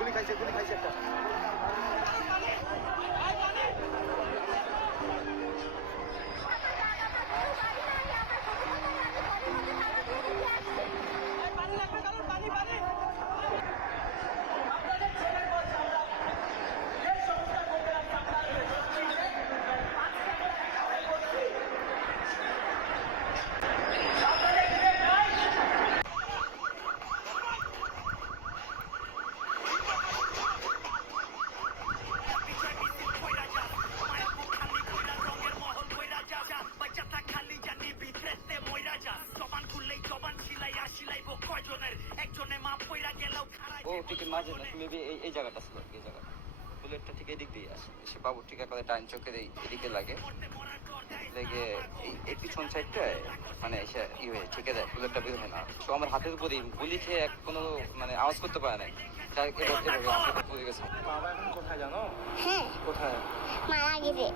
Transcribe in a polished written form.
গুলি খাইছে একটা। ও ঠিক মাঝে মেবি এই জায়গাটা ছিল, এই জায়গাটা বুলেটটা ঠিক এদিক দিয়ে আসে, সে বাবুর ঠিক একেবারে ডাইন চোখের এদিকে লাগে, লেগে এই পিছন সাইডটা মানে এসে হয়ে ঠেকে যায়, বুলেটটা বের হয় না। তো আমার হাতের উপরেই গুলি খেয়ে কোনো মানে আওয়াজ করতে পারে নাই, পড়ে গেছে। বাবা এখন কোথায় জানো? হ্যাঁ, কোথায় মারা গেছে।